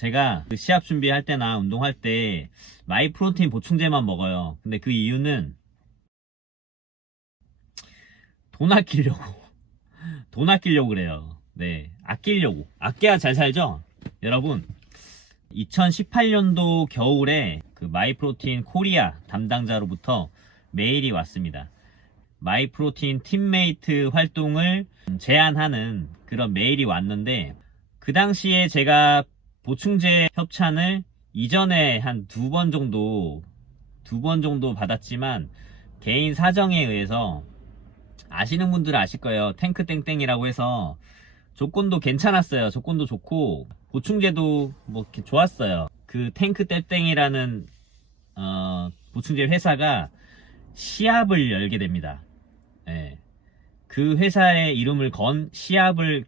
제가 그 시합 준비할 때나 운동할 때 마이프로틴 보충제만 먹어요. 근데 그 이유는 돈 아끼려고. 돈 아끼려고 그래요. 네, 아끼려고. 아껴야 잘 살죠? 여러분, 2018년도 겨울에 그 마이프로틴 코리아 담당자로부터 메일이 왔습니다. 마이프로틴 팀메이트 활동을 제안하는 그런 메일이 왔는데, 그 당시에 제가 보충제 협찬을 이전에 한 두 번 정도 받았지만, 개인 사정에 의해서, 아시는 분들은 아실 거예요. 탱크땡땡이라고 해서 조건도 괜찮았어요. 조건도 좋고 보충제도 뭐 이렇게 좋았어요. 그 탱크땡땡이라는 보충제 회사가 시합을 열게 됩니다. 예. 그 회사의 이름을 건 시합을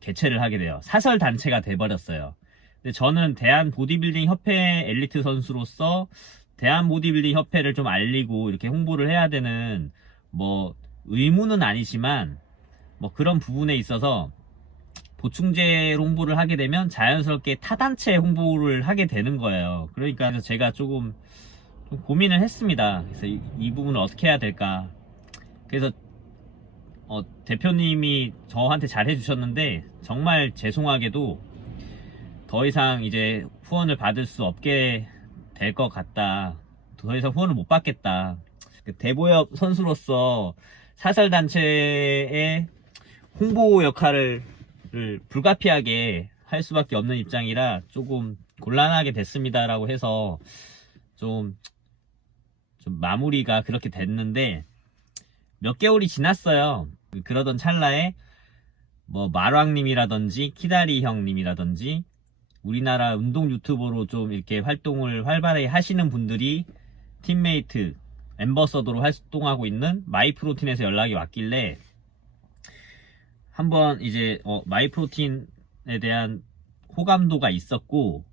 개최를 하게 돼요. 사설 단체가 돼버렸어요. 근데 저는 대한 보디빌딩 협회 엘리트 선수로서 대한 보디빌딩 협회를 좀 알리고 이렇게 홍보를 해야 되는 뭐 의무는 아니지만 뭐 그런 부분에 있어서 보충제 홍보를 하게 되면 자연스럽게 타단체 홍보를 하게 되는 거예요. 그러니까 제가 조금 고민을 했습니다. 그래서 이 부분을 어떻게 해야 될까. 그래서 대표님이 저한테 잘 해주셨는데, 정말 죄송하게도 더 이상 이제 후원을 받을 수 없게 될 것 같다. 더 이상 후원을 못 받겠다. 대보협 선수로서 사설단체의 홍보 역할을 불가피하게 할 수밖에 없는 입장이라 조금 곤란하게 됐습니다라고 해서 좀 마무리가 그렇게 됐는데, 몇 개월이 지났어요. 그러던 찰나에 뭐 마왕님이라든지 키다리 형님이라든지 우리나라 운동 유튜버로 좀 이렇게 활동을 활발히 하시는 분들이 팀메이트 앰버서더로 활동하고 있는 마이프로틴에서 연락이 왔길래 한번 이제 마이프로틴에 대한 호감도가 있었고,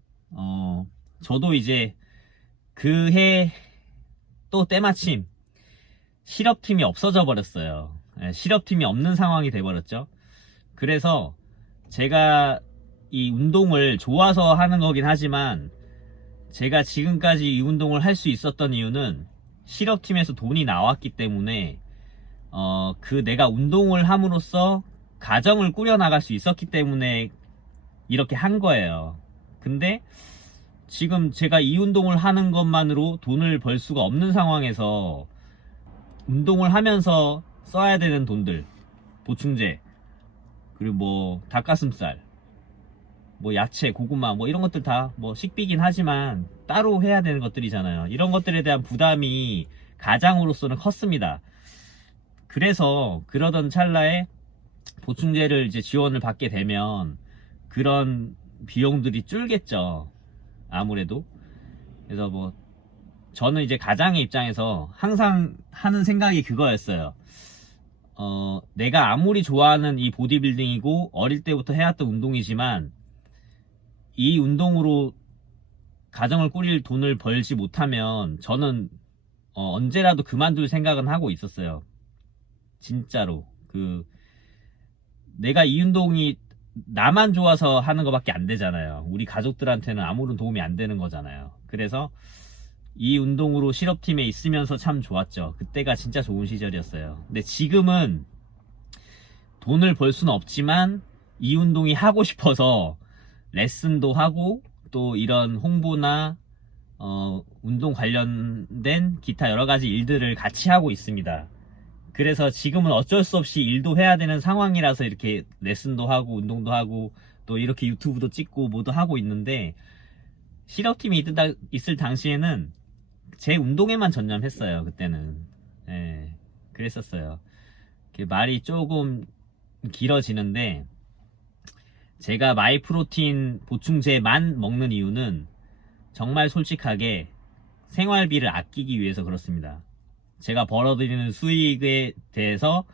저도 이제 그 해 또 때마침 실업팀이 없어져 버렸어요. 실업팀이 없는 상황이 돼버렸죠. 그래서 제가 이 운동을 좋아서 하는 거긴 하지만, 제가 지금까지 이 운동을 할 수 있었던 이유는 실업팀에서 돈이 나왔기 때문에 내가 운동을 함으로써 가정을 꾸려나갈 수 있었기 때문에 이렇게 한 거예요. 근데 지금 제가 이 운동을 하는 것만으로 돈을 벌 수가 없는 상황에서 운동을 하면서 써야 되는 돈들, 보충제, 그리고 뭐 닭가슴살, 뭐 야채, 고구마, 뭐 이런 것들 다 뭐 식비긴 하지만 따로 해야 되는 것들이잖아요. 이런 것들에 대한 부담이 가장으로서는 컸습니다. 그래서 그러던 찰나에 보충제를 이제 지원을 받게 되면 그런 비용들이 줄겠죠. 아무래도. 그래서 뭐 저는 이제 가장의 입장에서 항상 하는 생각이 그거였어요. 내가 아무리 좋아하는 이 보디빌딩이고 어릴 때부터 해왔던 운동이지만 이 운동으로 가정을 꾸릴 돈을 벌지 못하면 저는 언제라도 그만둘 생각은 하고 있었어요. 진짜로. 내가 이 운동이 나만 좋아서 하는 것밖에 안 되잖아요. 우리 가족들한테는 아무런 도움이 안 되는 거잖아요. 그래서 이 운동으로 실업팀에 있으면서 참 좋았죠. 그때가 진짜 좋은 시절이었어요. 근데 지금은 돈을 벌 수는 없지만 이 운동이 하고 싶어서 레슨도 하고 또 이런 홍보나 운동 관련된 기타 여러 가지 일들을 같이 하고 있습니다. 그래서 지금은 어쩔 수 없이 일도 해야 되는 상황이라서 이렇게 레슨도 하고 운동도 하고 또 이렇게 유튜브도 찍고 뭐도 하고 있는데, 실업팀이 있을 당시에는 제 운동에만 전념했어요. 그때는. 예, 그랬었어요. 말이 조금 길어지는데, 제가 마이프로틴 보충제만 먹는 이유는 정말 솔직하게 생활비를 아끼기 위해서 그렇습니다. 제가 벌어들이는 수익에 대해서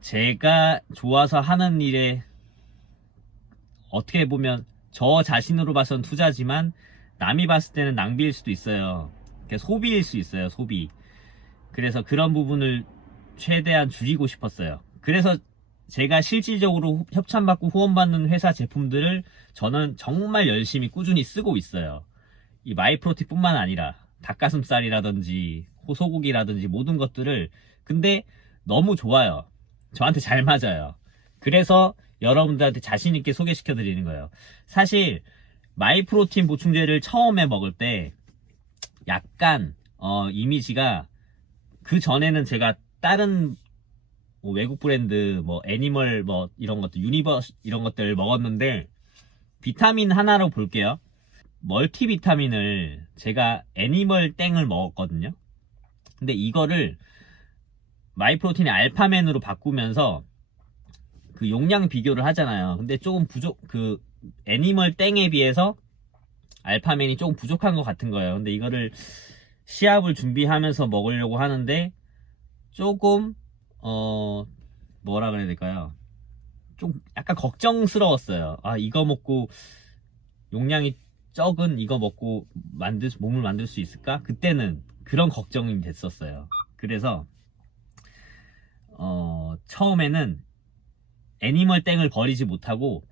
제가 좋아서 하는 일에 어떻게 보면 저 자신으로 봐선 투자지만 남이 봤을 때는 낭비일 수도 있어요. 소비일 수 있어요. 소비. 그래서 그런 부분을 최대한 줄이고 싶었어요. 그래서 제가 실질적으로 협찬받고 후원받는 회사 제품들을 저는 정말 열심히 꾸준히 쓰고 있어요. 이 마이프로틴뿐만 아니라 닭가슴살이라든지 소고기라든지 모든 것들을. 근데 너무 좋아요. 저한테 잘 맞아요. 그래서 여러분들한테 자신 있게 소개시켜 드리는 거예요. 사실 마이프로틴 보충제를 처음에 먹을 때 약간 이미지가, 그 전에는 제가 다른 외국 브랜드 애니멀 이런 것들, 유니버스 이런 것들 먹었는데, 비타민 하나로 볼게요. 멀티비타민을 제가 애니멀 땡을 먹었거든요. 근데 이거를 마이프로틴의 알파맨으로 바꾸면서 그 용량 비교를 하잖아요. 근데 조금 그 애니멀 땡에 비해서 알파맨이 조금 부족한 것 같은 거예요. 근데 이거를 시합을 준비하면서 먹으려고 하는데 조금 뭐라 그래야 될까요? 좀 약간 걱정스러웠어요. 아, 이거 먹고 용량이 적은 이거 먹고 몸을 만들 수 있을까? 그때는 그런 걱정이 됐었어요. 그래서 처음에는 애니멀 땡을 버리지 못하고,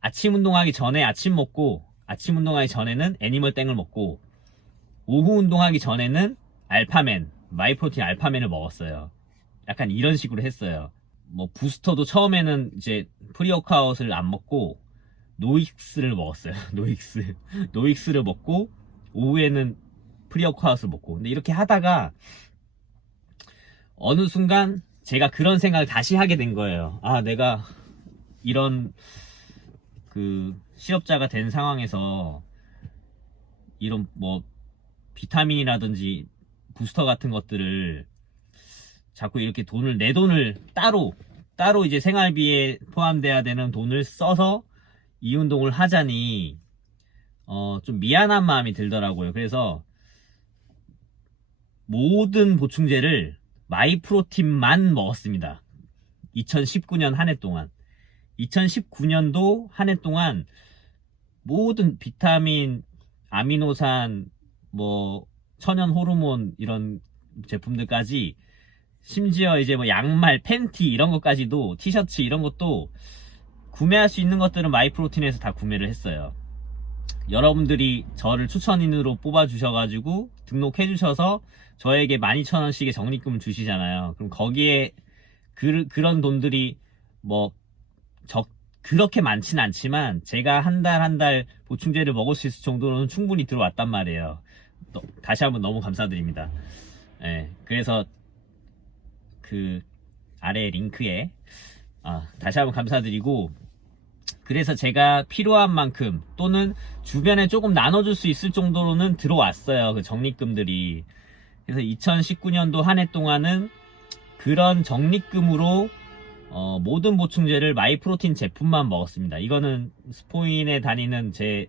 아침 운동하기 전에 아침 먹고, 아침 운동하기 전에는 애니멀 땡을 먹고, 오후 운동하기 전에는 알파맨, 마이프로틴 알파맨을 먹었어요. 약간 이런 식으로 했어요. 부스터도 처음에는 이제 프리워크아웃을 안 먹고 노익스를 먹었어요. 노익스를 먹고, 오후에는 프리워크아웃을 먹고. 근데 이렇게 하다가 어느 순간 제가 그런 생각을 다시 하게 된 거예요. 아, 내가 이런 그 실업자가 된 상황에서 이런 비타민이라든지 부스터 같은 것들을 자꾸 이렇게 내 돈을 따로 이제 생활비에 포함돼야 되는 돈을 써서 이 운동을 하자니 좀 미안한 마음이 들더라고요. 그래서 모든 보충제를 마이프로틴만 먹었습니다. 2019년 한 해 동안. 2019년도 한 해 동안 모든 비타민, 아미노산, 천연 호르몬 이런 제품들까지, 심지어 이제 양말, 팬티 이런 것까지도, 티셔츠 이런 것도 구매할 수 있는 것들은 마이프로틴에서 다 구매를 했어요. 여러분들이 저를 추천인으로 뽑아주셔가지고 등록해주셔서 저에게 12,000원씩의 적립금을 주시잖아요. 그럼 거기에 그런 돈들이 그렇게 많진 않지만 제가 한 달 보충제를 먹을 수 있을 정도로는 충분히 들어왔단 말이에요. 다시 한번 너무 감사드립니다. 예, 그래서 그 아래 링크에 다시 한번 감사드리고, 그래서 제가 필요한 만큼 또는 주변에 조금 나눠줄 수 있을 정도로는 들어왔어요. 그 적립금들이. 그래서 2019년도 한 해 동안은 그런 적립금으로 모든 보충제를 마이프로틴 제품만 먹었습니다. 이거는 스포인에 다니는 제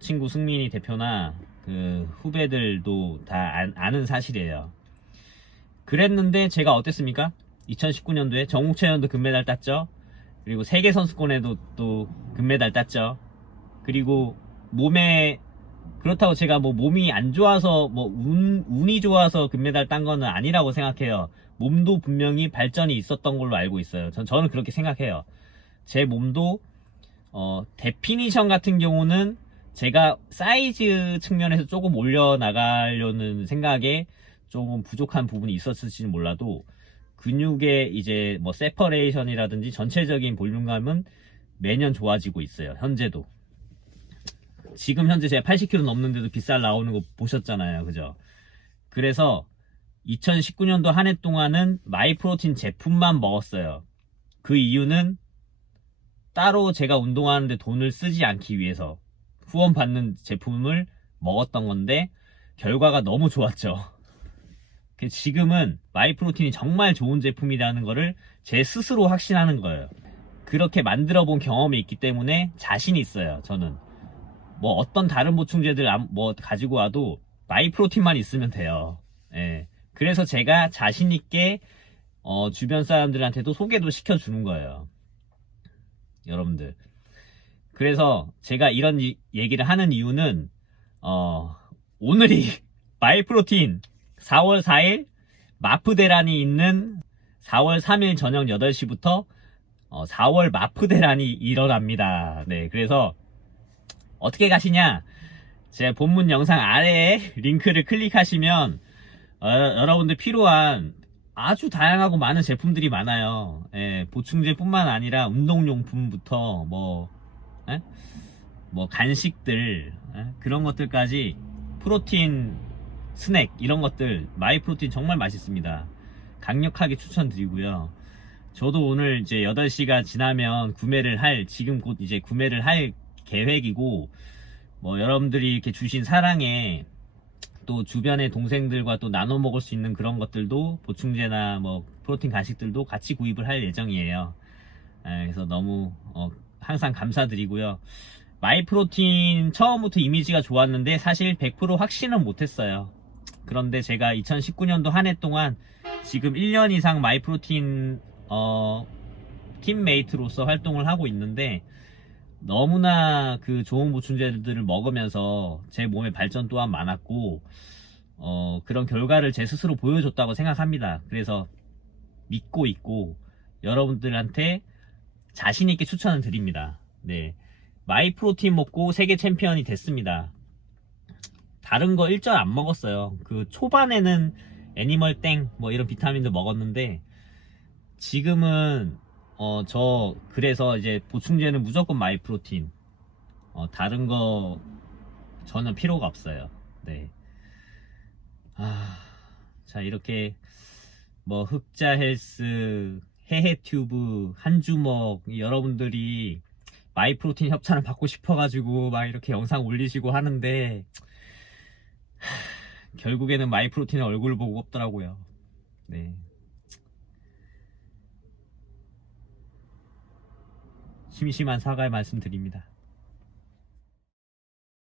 친구 승민이 대표나 그 후배들도 다 아는 사실이에요. 그랬는데 제가 어땠습니까? 2019년도에 정국체전도 금메달 땄죠. 그리고 세계선수권에도 또 금메달 땄죠. 그리고 그렇다고 제가 몸이 안 좋아서 운이 좋아서 금메달 딴 거는 아니라고 생각해요. 몸도 분명히 발전이 있었던 걸로 알고 있어요. 저는 그렇게 생각해요. 제 몸도 데피니션 같은 경우는 제가 사이즈 측면에서 조금 올려나가려는 생각에 조금 부족한 부분이 있었을지는 몰라도, 근육의 이제 세퍼레이션이라든지 전체적인 볼륨감은 매년 좋아지고 있어요. 현재도. 지금 현재 제가 80kg 넘는데도 빗살 나오는 거 보셨잖아요. 그죠? 그래서 2019년도 한 해 동안은 마이프로틴 제품만 먹었어요. 그 이유는 따로 제가 운동하는데 돈을 쓰지 않기 위해서 후원받는 제품을 먹었던 건데, 결과가 너무 좋았죠. 지금은 마이프로틴이 정말 좋은 제품이라는 거를 제 스스로 확신하는 거예요. 그렇게 만들어 본 경험이 있기 때문에 자신이 있어요. 저는 어떤 다른 보충제들 가지고 와도 마이프로틴만 있으면 돼요. 예. 그래서 제가 자신 있게 주변 사람들한테도 소개도 시켜주는 거예요. 여러분들. 그래서 제가 이런 얘기를 하는 이유는 오늘이 마이프로틴 4월 4일 마프대란이 있는 4월 3일 저녁 8시부터 4월 마프 대란이 일어납니다. 네, 그래서 어떻게 가시냐? 제 본문 영상 아래에 링크를 클릭하시면 여러분들 필요한 아주 다양하고 많은 제품들이 많아요. 예, 보충제뿐만 아니라 운동용품부터 예? 뭐 간식들 그런 것들까지 프로틴 스낵 이런 것들 마이프로틴 정말 맛있습니다. 강력하게 추천드리고요. 저도 오늘 이제 8시가 지나면 지금 곧 이제 구매를 할 계획이고, 뭐 여러분들이 이렇게 주신 사랑에 또 주변의 동생들과 또 나눠 먹을 수 있는 그런 것들도 보충제나 뭐 프로틴 간식들도 같이 구입을 할 예정이에요. 그래서 너무 항상 감사드리고요. 마이프로틴 처음부터 이미지가 좋았는데 사실 100% 확신은 못했어요. 그런데 제가 2019년도 한 해 동안 지금 1년 이상 마이프로틴 팀메이트로서 활동을 하고 있는데, 너무나 그 좋은 보충제들을 먹으면서 제 몸의 발전 또한 많았고, 그런 결과를 제 스스로 보여줬다고 생각합니다. 그래서 믿고 있고 여러분들한테 자신있게 추천을 드립니다. 네, 마이프로틴 먹고 세계 챔피언이 됐습니다. 다른 거 일절 안 먹었어요. 그 초반에는 애니멀 땡 뭐 이런 비타민들 먹었는데, 지금은 그래서 이제 보충제는 무조건 마이프로틴, 다른 거 전혀 필요가 없어요. 네. 자, 이렇게 뭐 흑자 헬스, 해해 튜브, 한주먹, 여러분들이 마이프로틴 협찬을 받고 싶어가지고 막 이렇게 영상 올리시고 하는데, 결국에는 마이프로틴의 얼굴을 보고 없더라고요. 네. 심심한 사과의 말씀드립니다.